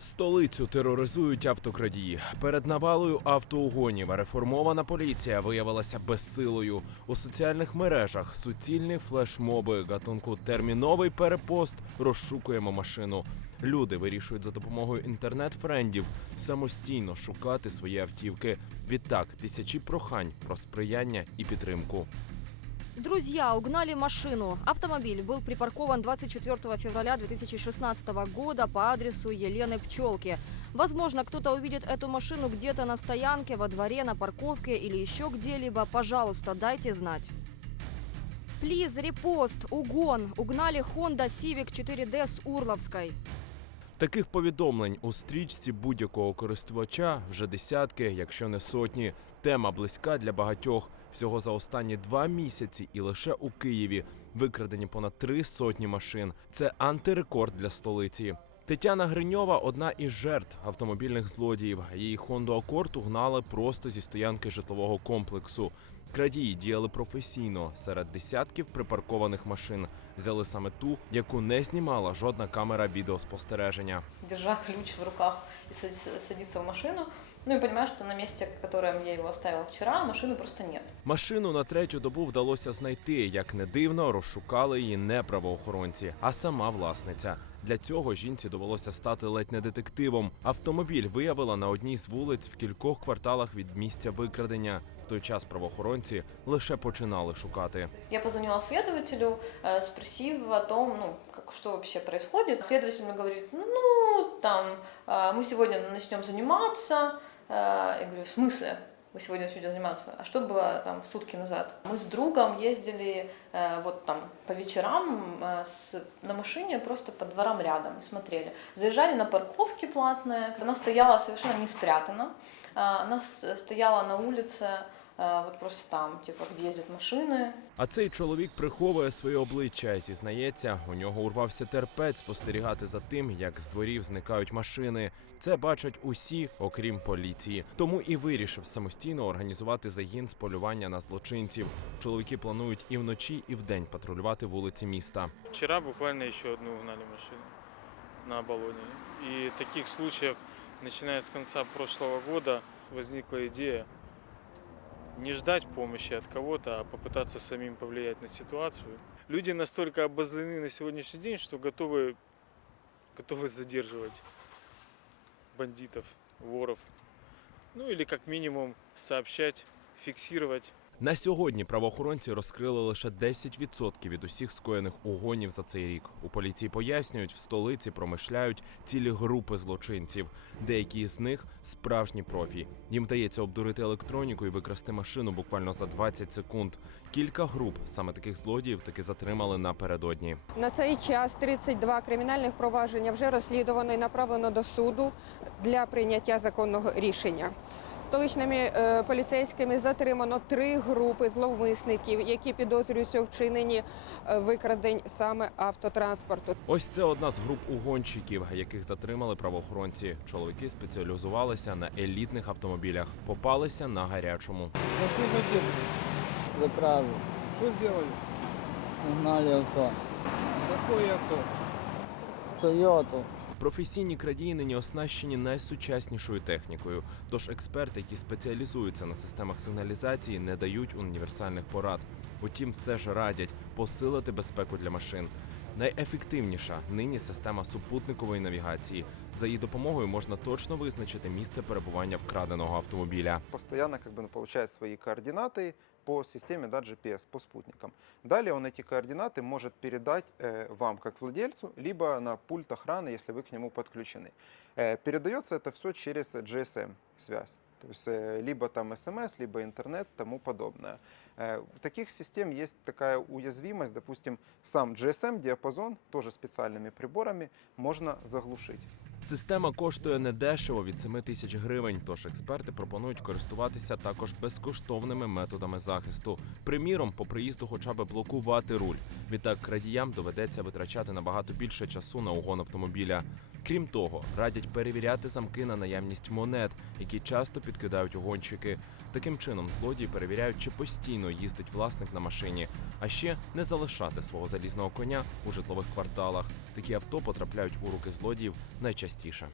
Столицю тероризують автокрадії. Перед навалою автоугонів реформована поліція виявилася безсилою. У соціальних мережах суцільні флешмоби гатунку терміновий перепост розшукуємо машину. Люди вирішують за допомогою інтернет-френдів самостійно шукати свої автівки. Відтак тисячі прохань про сприяння і підтримку. Друзья угнали машину. Автомобиль был припаркован 24 февраля 2016 года по адресу Елены Пчелки. Возможно, кто-то увидит эту машину где-то на стоянке, во дворе, на парковке или еще где-либо. Пожалуйста, дайте знать. Плиз, репост, угон. Угнали Honda Civic 4D с Урловской. Таких повідомлень у стрічці будь-якого користувача вже десятки, якщо не сотні. Тема близька для багатьох. Всього за останні два місяці і лише у Києві викрадені понад три сотні машин. Це антирекорд для столиці. Тетяна Гриньова одна із жертв автомобільних злодіїв. Її Honda Accord угнали просто зі стоянки житлового комплексу. Крадії діяли професійно. Серед десятків припаркованих машин взяли саме ту, яку не знімала жодна камера відеоспостереження. держа ключ в руках садись- садиться в машину. Ну и понимаю, что на в котором я его оставила вчера, машины просто нет. Машину на третю добу вдалося знайти. Як не дивно, розшукали її не правоохоронці, а сама власниця. Для цього жінці довелося стати ледь не детективом. Автомобіль виявила на одній з вулиць в кількох кварталах від місця викрадення. В той час правоохоронці лише починали шукати. Я позвонила следователю, э, спросив о том, ну, как, что вообще происходит. Следователь мне говорит, ну, ну, там, э, мы сегодня начнем заниматься. Э, Я говорю, в смысле? Вы сегодня начнете заниматься? А что было там сутки назад? Мы с другом ездили э, вот там по вечерам э, с, на машине просто по дворам рядом и смотрели. Заезжали на парковки платные. Она стояла совершенно не спрятана. Она стояла на улице, вот просто там, типа, где ездят машины, А цей чоловік приховує своє обличчя. Зізнається, у нього урвався терпець спостерігати за тим, як з дворів зникають машини. Це бачать усі, окрім поліції. Тому і вирішив самостійно організувати загін з полювання на злочинців. Чоловіки планують і вночі, і вдень патрулювати вулиці міста. Вчера буквально еще одну угнали машину на Оболоне. И таких случаев, начиная с конца прошлого года, возникла идея не ждать помощи от кого-то, а попытаться самим повлиять на ситуацию. Люди настолько обозлены на сегодняшний день, что готовы, готовы задерживать бандитов, воров. Ну или как минимум сообщать, фиксировать На сьогодні правоохоронці розкрили лише 10% від усіх скоєних угонів за цей рік. У поліції пояснюють, в столиці промишляють цілі групи злочинців. Деякі з них справжні профі. Їм вдається обдурити електроніку і викрасти машину буквально за 20 секунд. Кілька груп саме таких злодіїв таки затримали напередодні. На цей час 32 кримінальних провадження вже розслідувано і направлено до суду для прийняття законного рішення. Столичними е, поліцейськими затримано три групи зловмисників, які підозрюються у вчиненні е, викрадень саме автотранспорту. Ось це одна з груп угонщиків, яких затримали правоохоронці. Чоловіки спеціалізувалися на елітних автомобілях, попалися на гарячому. За что задерживали? За кражу. Что сделали? Угнали авто. Какое авто? Тойоту. Професійні крадії нині оснащені найсучаснішою технікою. Тож експерти, які спеціалізуються на системах сигналізації, не дають універсальних порад. Утім, все ж радять посилити безпеку для машин Найефективніша нині система супутникової навігації. За її допомогою можна точно визначити місце перебування вкраденого автомобіля. постоянно как бы ну, получает свои координаты по системе да, GPS, по спутникам. Далее он эти координаты может передать э, вам как владельцу, либо на пульт охраны, если вы к нему подключены. Э, передается это все через GSM-связь. То есть э, либо там смс, либо интернет, тому подобное. Э, У таких систем есть такая уязвимость, допустим, сам GSM-диапазон, тоже специальными приборами, можно заглушить. Система коштує недешево від 7 тисяч гривень. Тож експерти пропонують користуватися також безкоштовними методами захисту. Приміром, по приїзду хоча б блокувати руль. Відтак крадіям доведеться витрачати набагато більше часу на угон автомобіля. Крім того, радять перевіряти замки на наявність монет, які часто підкидають угонщики. Таким чином, злодії перевіряють, чи постійно їздить власник на машині, а ще не залишати свого залізного коня у житлових кварталах. Такі авто потрапляють у руки злодіїв найчастіше.